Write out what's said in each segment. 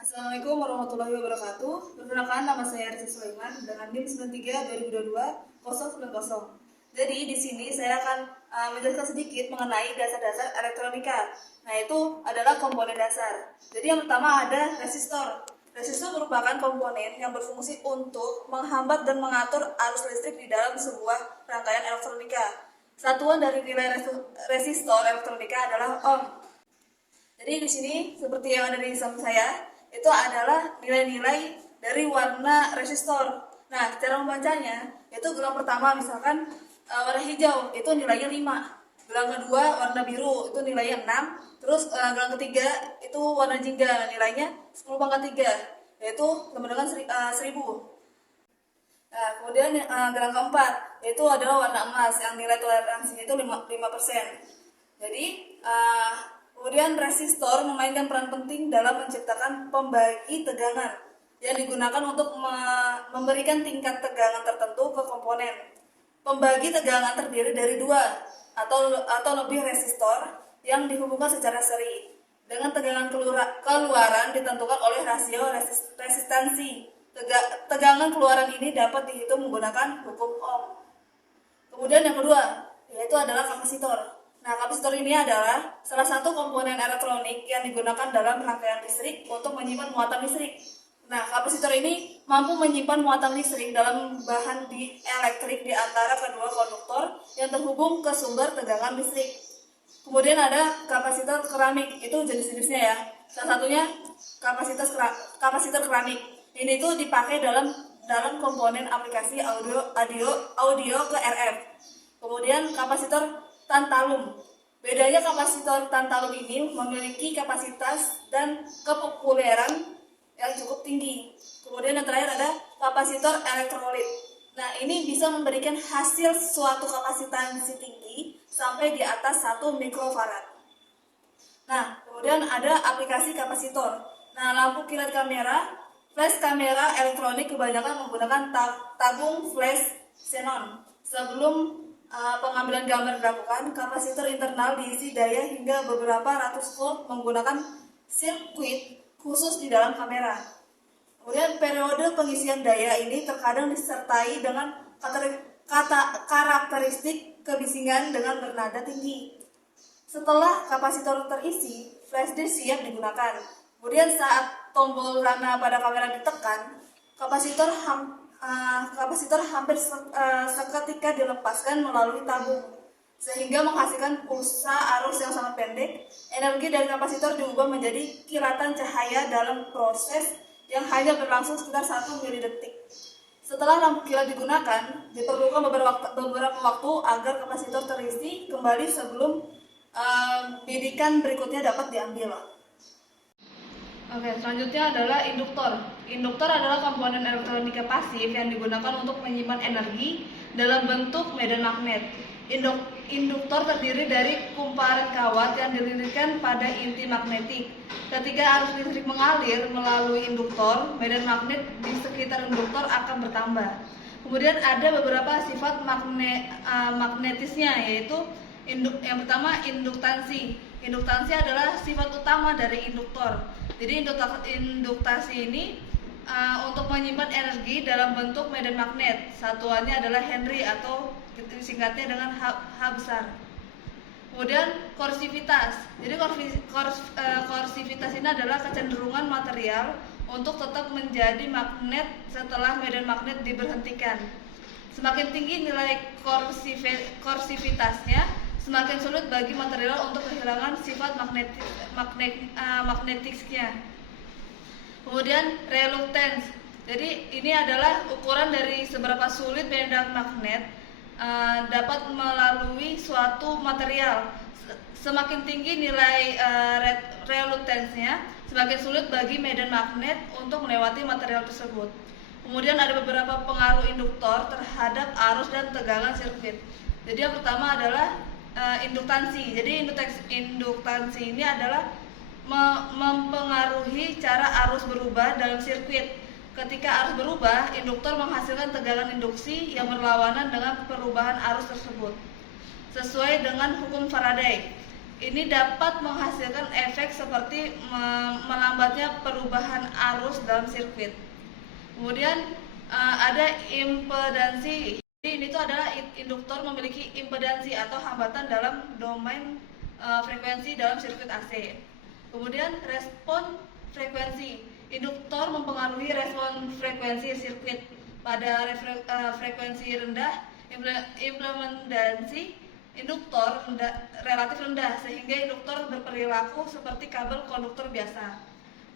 Assalamualaikum warahmatullahi wabarakatuh. Perkenalkan, nama saya Arsi Sulaiman dengan NIM 93 2022 090. Jadi di sini saya akan menjelaskan sedikit mengenai dasar-dasar elektronika. Nah, itu adalah komponen dasar. Jadi yang pertama ada resistor. Resistor merupakan komponen yang berfungsi untuk menghambat dan mengatur arus listrik di dalam sebuah rangkaian elektronika. Satuan dari nilai resistor elektronika adalah ohm. Jadi di sini seperti yang ada di samping saya, itu adalah nilai-nilai dari warna resistor. Nah, cara membacanya, itu gelang pertama misalkan warna hijau, itu nilainya 5. Gelang kedua warna biru, itu nilainya 6. Terus gelang ketiga itu warna jingga, nilainya 10/3, yaitu sama dengan 1000. Nah, kemudian gelang keempat, yaitu adalah warna emas, yang nilai toleransinya itu 5%. Jadi, kemudian resistor memainkan peran penting dalam menciptakan pembagi tegangan yang digunakan untuk memberikan tingkat tegangan tertentu ke komponen. Pembagi tegangan terdiri dari dua atau lebih resistor yang dihubungkan secara seri dengan tegangan keluaran ditentukan oleh rasio resistansi. Tegangan keluaran ini dapat dihitung menggunakan hukum Ohm. Kemudian yang kedua, yaitu adalah kapasitor. Nah, kapasitor ini adalah salah satu komponen elektronik yang digunakan dalam rangkaian listrik untuk menyimpan muatan listrik. Nah, kapasitor ini mampu menyimpan muatan listrik dalam bahan elektrik di antara kedua konduktor yang terhubung ke sumber tegangan listrik. Kemudian ada kapasitor keramik, itu jenis-jenisnya ya. Salah satunya kapasitor keramik. Ini tuh dipakai dalam komponen aplikasi audio ke RF. Kemudian kapasitor tantalum. Bedanya kapasitor tantalum ini memiliki kapasitas dan kepopuleran yang cukup tinggi. Kemudian yang terakhir ada kapasitor elektrolit. Nah, ini bisa memberikan hasil suatu kapasitansi tinggi sampai di atas 1 mikrofarad. Nah, kemudian ada aplikasi kapasitor. Nah, lampu kilat kamera, flash kamera elektronik kebanyakan menggunakan tabung flash xenon. Sebelum pengambilan gambar dilakukan, kapasitor internal diisi daya hingga beberapa ratus volt menggunakan sirkuit khusus di dalam kamera. Kemudian periode pengisian daya ini terkadang disertai dengan karakteristik kebisingan dengan bernada tinggi. Setelah kapasitor terisi, flash disk siap digunakan. Kemudian saat tombol rana pada kamera ditekan, kapasitor hampir seketika dilepaskan melalui tabung, sehingga menghasilkan pulsa arus yang sangat pendek. Energi dari kapasitor diubah menjadi kilatan cahaya dalam proses yang hanya berlangsung sekitar 1 milidetik. Setelah lampu kilat digunakan, diperlukan beberapa waktu agar kapasitor terisi kembali sebelum bidikan berikutnya dapat diambil. Oke, selanjutnya adalah induktor. Induktor adalah komponen elektronika pasif yang digunakan untuk menyimpan energi dalam bentuk medan magnet. Induktor terdiri dari kumparan kawat yang dililitkan pada inti magnetik. Ketika arus listrik mengalir melalui induktor, medan magnet di sekitar induktor akan bertambah. Kemudian ada beberapa sifat magnetisnya, yaitu yang pertama induktansi. Induktansi adalah sifat utama dari induktor. Jadi induktasi ini untuk menyimpan energi dalam bentuk medan magnet. Satuannya adalah Henry atau singkatnya dengan H besar. Kemudian korsivitas. Jadi korsivitas ini adalah kecenderungan material untuk tetap menjadi magnet setelah medan magnet diberhentikan. Semakin tinggi nilai korsivitasnya, semakin sulit bagi material untuk kehilangan sifat magnetiknya. Kemudian reluktans. Jadi ini adalah ukuran dari seberapa sulit medan magnet dapat melalui suatu material. Semakin tinggi nilai reluktansnya, semakin sulit bagi medan magnet untuk melewati material tersebut. Kemudian ada beberapa pengaruh induktor terhadap arus dan tegangan sirkuit. Jadi yang pertama adalah induktansi. Jadi induktansi ini adalah mempengaruhi cara arus berubah dalam sirkuit. Ketika arus berubah, induktor menghasilkan tegangan induksi yang berlawanan dengan perubahan arus tersebut. Sesuai dengan hukum Faraday. ini dapat menghasilkan efek seperti melambatnya perubahan arus dalam sirkuit. Kemudian ada impedansi. Jadi ini tuh adalah induktor memiliki impedansi atau hambatan dalam domain frekuensi dalam sirkuit AC. Kemudian respon frekuensi. Induktor mempengaruhi respon frekuensi sirkuit. Pada frekuensi rendah, implementasi induktor relatif rendah sehingga induktor berperilaku seperti kabel konduktor biasa.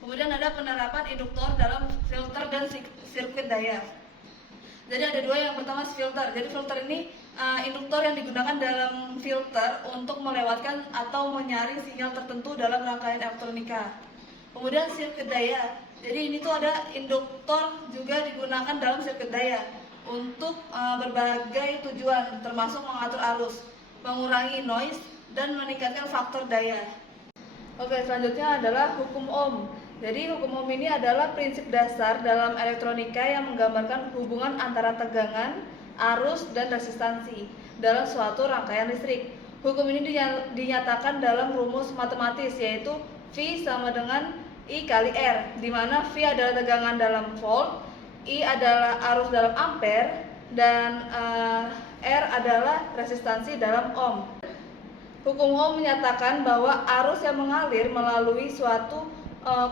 Kemudian ada penerapan induktor dalam filter dan sirkuit daya. Jadi ada dua, yang pertama filter. Jadi filter ini induktor yang digunakan dalam filter untuk melewatkan atau menyaring sinyal tertentu dalam rangkaian elektronika. Kemudian sirkuit daya. Jadi ini tuh ada induktor juga digunakan dalam sirkuit daya untuk berbagai tujuan, termasuk mengatur arus, mengurangi noise, dan meningkatkan faktor daya. Oke, selanjutnya adalah hukum Ohm. Jadi hukum Ohm ini adalah prinsip dasar dalam elektronika yang menggambarkan hubungan antara tegangan, arus, dan resistansi dalam suatu rangkaian listrik. Hukum ini dinyatakan dalam rumus matematis, yaitu V sama dengan I kali R, di mana V adalah tegangan dalam volt, I adalah arus dalam ampere, dan R adalah resistansi dalam ohm. Hukum Ohm menyatakan bahwa arus yang mengalir melalui suatu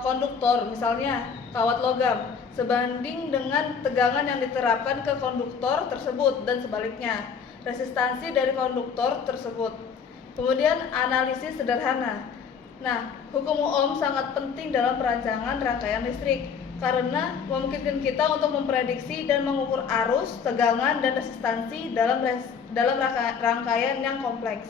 konduktor, misalnya kawat logam, sebanding dengan tegangan yang diterapkan ke konduktor tersebut dan sebaliknya, resistansi dari konduktor tersebut. Kemudian analisis sederhana. Nah, hukum Ohm sangat penting dalam perancangan rangkaian listrik karena memungkinkan kita untuk memprediksi dan mengukur arus, tegangan, dan resistansi dalam rangkaian yang kompleks.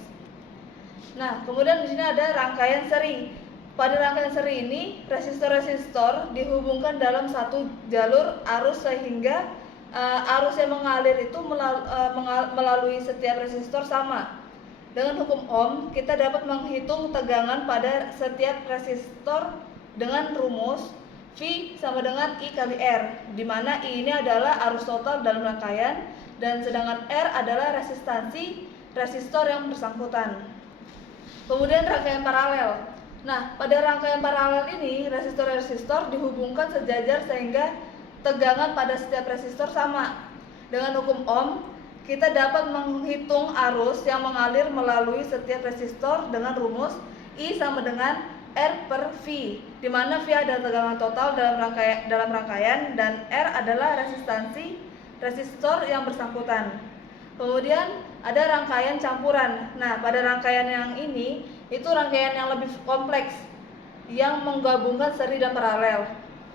Nah, kemudian di sini ada rangkaian seri. Pada rangkaian seri ini, resistor-resistor dihubungkan dalam satu jalur arus sehingga arus yang mengalir itu melalui setiap resistor sama. Dengan hukum Ohm, kita dapat menghitung tegangan pada setiap resistor dengan rumus V sama dengan I kali R, di mana I ini adalah arus total dalam rangkaian dan sedangkan R adalah resistansi resistor yang bersangkutan. Kemudian rangkaian paralel. Nah, pada rangkaian paralel ini resistor-resistor dihubungkan sejajar sehingga tegangan pada setiap resistor sama. Dengan hukum Ohm, kita dapat menghitung arus yang mengalir melalui setiap resistor dengan rumus I sama dengan R per V, di mana V adalah tegangan total dalam rangkaian dan R adalah resistansi resistor yang bersangkutan. Kemudian ada rangkaian campuran. Nah, pada rangkaian yang ini itu rangkaian yang lebih kompleks yang menggabungkan seri dan paralel.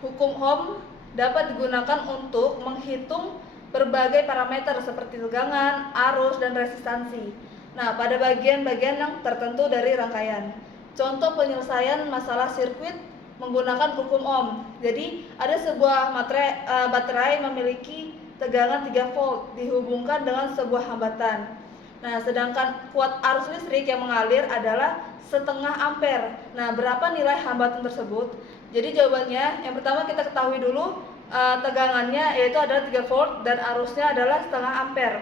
Hukum Ohm dapat digunakan untuk menghitung berbagai parameter seperti tegangan, arus, dan resistansi. Nah, pada bagian-bagian yang tertentu dari rangkaian. Contoh penyelesaian masalah sirkuit menggunakan hukum Ohm. Jadi, ada sebuah baterai memiliki tegangan 3 volt dihubungkan dengan sebuah hambatan. Nah, sedangkan kuat arus listrik yang mengalir adalah setengah ampere. Nah, berapa nilai hambatan tersebut? Jadi jawabannya, yang pertama kita ketahui dulu tegangannya, yaitu adalah 3 volt dan arusnya adalah setengah ampere.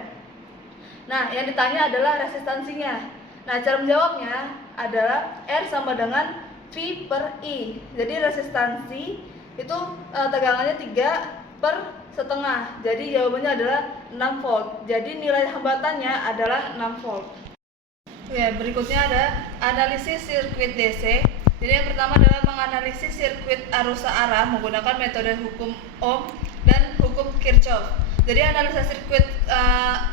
Nah, yang ditanya adalah resistansinya. Nah, cara menjawabnya adalah R sama dengan V per I. Jadi resistansi itu tegangannya 3 per setengah. Jadi jawabannya adalah 6 volt. Jadi nilai hambatannya adalah 6 volt. Oke, berikutnya ada analisis sirkuit DC. Jadi yang pertama adalah menganalisis sirkuit arus searah menggunakan metode hukum Ohm dan hukum Kirchhoff. Jadi analisa sirkuit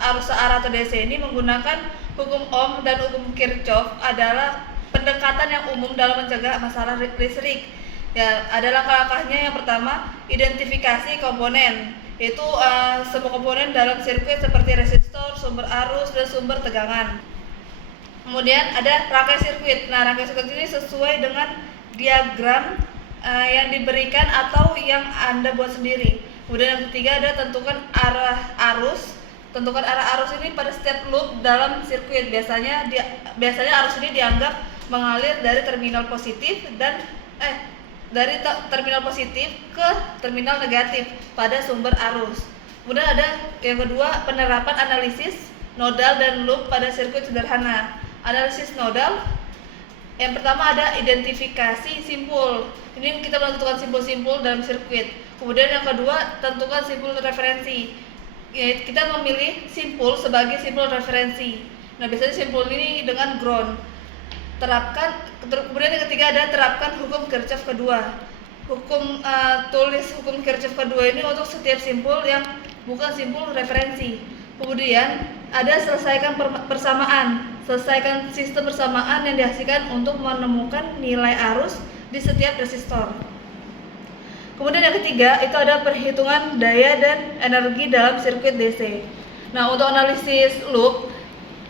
arus searah atau DC ini menggunakan hukum Ohm dan hukum Kirchhoff adalah pendekatan yang umum dalam mencegah masalah listrik. Ya, ada langkah-langkahnya. Yang pertama, identifikasi komponen, yaitu sebuah komponen dalam sirkuit seperti resistor, sumber arus, dan sumber tegangan. Kemudian ada rangkaian sirkuit. Nah, rangkaian sirkuit ini sesuai dengan diagram yang diberikan atau yang Anda buat sendiri. Kemudian yang ketiga ada tentukan arah arus. Tentukan arah arus ini pada setiap loop dalam sirkuit. Biasanya arus ini dianggap mengalir dari terminal positif dari terminal positif ke terminal negatif pada sumber arus. Kemudian ada yang kedua, penerapan analisis nodal dan loop pada sirkuit sederhana. Analisis nodal Yang pertama ada identifikasi simpul. Ini kita menentukan simpul-simpul dalam sirkuit. Kemudian yang kedua, tentukan simpul referensi. Kita memilih simpul sebagai simpul referensi. Nah, biasanya simpul ini dengan ground. Kemudian yang ketiga ada terapkan hukum Kirchhoff kedua. Tulis hukum Kirchhoff kedua ini untuk setiap simpul yang bukan simpul referensi. Kemudian ada selesaikan persamaan. Selesaikan sistem persamaan yang dihasilkan untuk menemukan nilai arus di setiap resistor. Kemudian yang ketiga itu ada perhitungan daya dan energi dalam sirkuit DC. Nah, untuk analisis loop,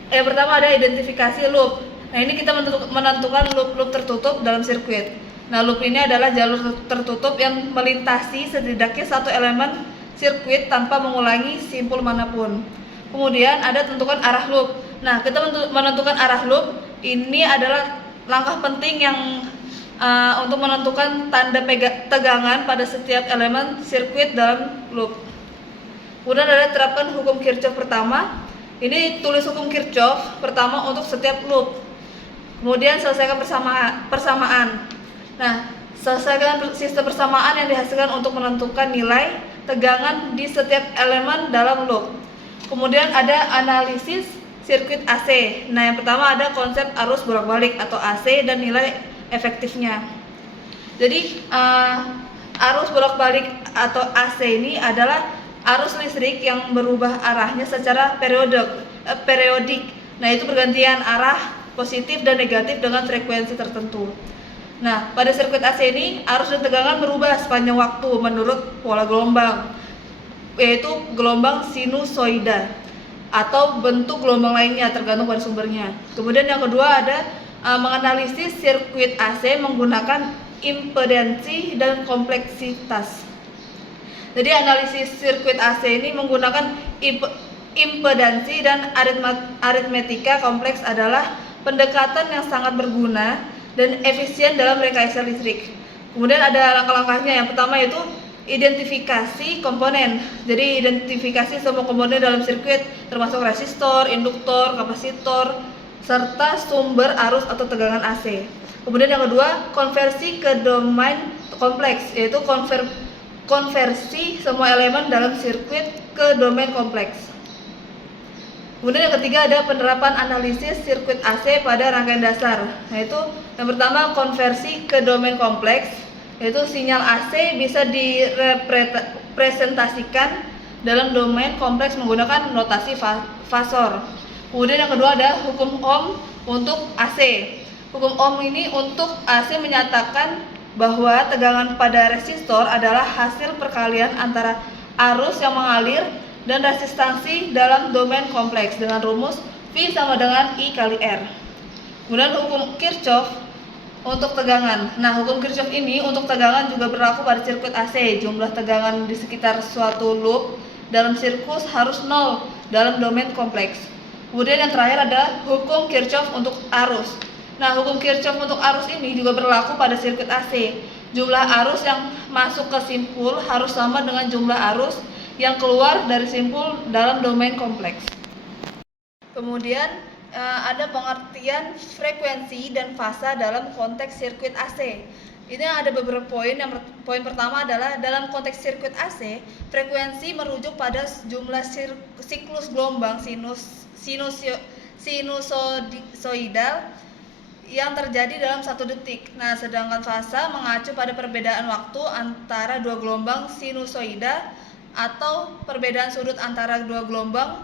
yang pertama ada identifikasi loop. Nah, ini kita menentukan loop tertutup dalam sirkuit. Nah, loop ini adalah jalur tertutup yang melintasi setidaknya satu elemen sirkuit tanpa mengulangi simpul manapun. Kemudian ada tentukan arah loop. Nah, kita menentukan arah loop ini adalah langkah penting yang untuk menentukan tanda tegangan pada setiap elemen sirkuit dalam loop. Kemudian ada terapkan hukum Kirchhoff pertama. Ini tulis hukum Kirchhoff pertama untuk setiap loop. Kemudian selesaikan persamaan. Nah, selesaikan sistem persamaan yang dihasilkan untuk menentukan nilai tegangan di setiap elemen dalam loop. Kemudian ada analisis sirkuit AC. Nah, yang pertama ada konsep arus bolak-balik atau AC dan nilai efektifnya. Jadi arus bolak-balik atau AC ini adalah arus listrik yang berubah arahnya secara periodik. Nah, itu pergantian arah positif dan negatif dengan frekuensi tertentu. Nah, pada sirkuit AC ini arus dan tegangan berubah sepanjang waktu menurut pola gelombang, yaitu gelombang sinusoida atau bentuk gelombang lainnya tergantung pada sumbernya. Kemudian yang kedua ada menganalisis sirkuit AC menggunakan impedansi dan kompleksitas. Jadi analisis sirkuit AC ini menggunakan impedansi dan aritmetika kompleks adalah pendekatan yang sangat berguna dan efisien dalam rekayasa listrik. Kemudian ada langkah-langkahnya. Yang pertama yaitu identifikasi komponen. Jadi identifikasi semua komponen dalam sirkuit termasuk resistor, induktor, kapasitor, serta sumber arus atau tegangan AC. Kemudian yang kedua, konversi ke domain kompleks, yaitu konversi semua elemen dalam sirkuit ke domain kompleks. Kemudian yang ketiga ada penerapan analisis sirkuit AC pada rangkaian dasar, yaitu yang pertama konversi ke domain kompleks, yaitu sinyal AC bisa direpresentasikan dalam domain kompleks menggunakan notasi fasor. Kemudian yang kedua ada hukum Ohm untuk AC. Hukum Ohm ini untuk AC menyatakan bahwa tegangan pada resistor adalah hasil perkalian antara arus yang mengalir dan resistansi dalam domain kompleks dengan rumus V sama dengan I kali R. Kemudian hukum Kirchhoff untuk tegangan. Nah, hukum Kirchhoff ini untuk tegangan juga berlaku pada sirkuit AC. Jumlah tegangan di sekitar suatu loop dalam sirkus harus 0 dalam domain kompleks. Kemudian yang terakhir ada hukum Kirchhoff untuk arus. Nah, hukum Kirchhoff untuk arus ini juga berlaku pada sirkuit AC. Jumlah arus yang masuk ke simpul harus sama dengan jumlah arus yang keluar dari simpul dalam domain kompleks. Kemudian ada pengertian frekuensi dan fasa dalam konteks sirkuit AC. Ini ada beberapa poin. Poin pertama adalah dalam konteks sirkuit AC, frekuensi merujuk pada jumlah siklus gelombang sinusoidal yang terjadi dalam 1 detik. Nah, sedangkan fasa mengacu pada perbedaan waktu antara dua gelombang sinusoida atau perbedaan sudut antara dua gelombang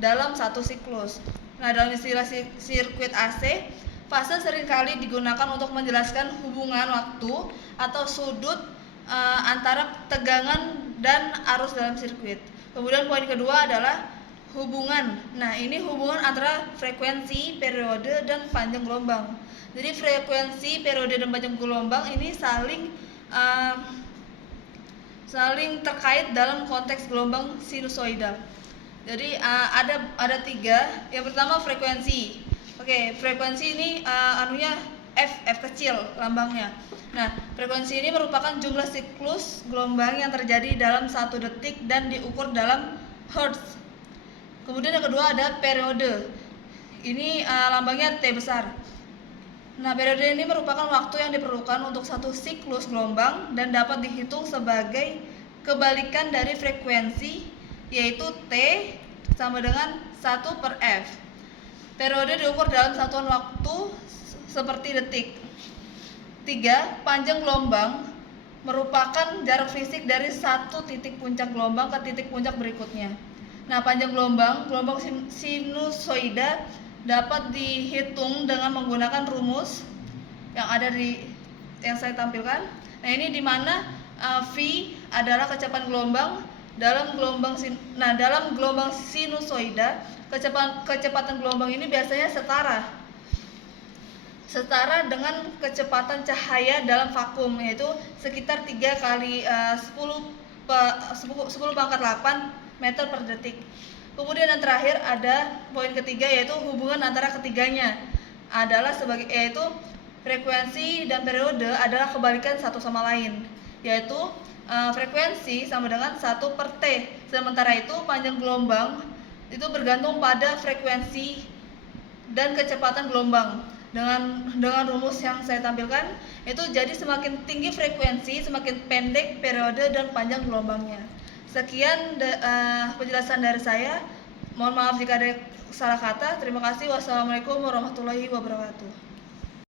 dalam satu siklus. Nah, dalam istilah sirkuit AC, fase seringkali digunakan untuk menjelaskan hubungan waktu atau sudut antara tegangan dan arus dalam sirkuit. Kemudian poin kedua adalah hubungan. Nah, ini hubungan antara frekuensi, periode, dan panjang gelombang. Jadi frekuensi, periode, dan panjang gelombang ini saling terkait dalam konteks gelombang sinusoidal. Jadi ada 3. Yang pertama frekuensi. Oke, frekuensi ini F kecil lambangnya. Nah, frekuensi ini merupakan jumlah siklus gelombang yang terjadi dalam 1 detik dan diukur dalam hertz. Kemudian yang kedua ada periode. Ini lambangnya T besar. Nah, periode ini merupakan waktu yang diperlukan untuk satu siklus gelombang dan dapat dihitung sebagai kebalikan dari frekuensi, yaitu T sama dengan 1/F. Periode diukur dalam satuan waktu seperti detik. 3. Panjang gelombang merupakan jarak fisik dari satu titik puncak gelombang ke titik puncak berikutnya. Nah, panjang gelombang sinusoida dapat dihitung dengan menggunakan rumus yang ada yang saya tampilkan. Nah, ini di mana V adalah kecepatan gelombang dalam gelombang sinusoida, kecepatan gelombang ini biasanya setara dengan kecepatan cahaya dalam vakum, yaitu sekitar 3 kali 10 pangkat 8 meter per detik. Kemudian yang terakhir ada poin ketiga, yaitu hubungan antara ketiganya yaitu frekuensi dan periode adalah kebalikan satu sama lain, yaitu frekuensi sama dengan 1/T. Sementara itu panjang gelombang itu bergantung pada frekuensi dan kecepatan gelombang. Dengan rumus yang saya tampilkan itu, jadi semakin tinggi frekuensi semakin pendek periode dan panjang gelombangnya. Sekian penjelasan dari saya. Mohon maaf jika ada salah kata. Terima kasih. Wassalamualaikum warahmatullahi wabarakatuh.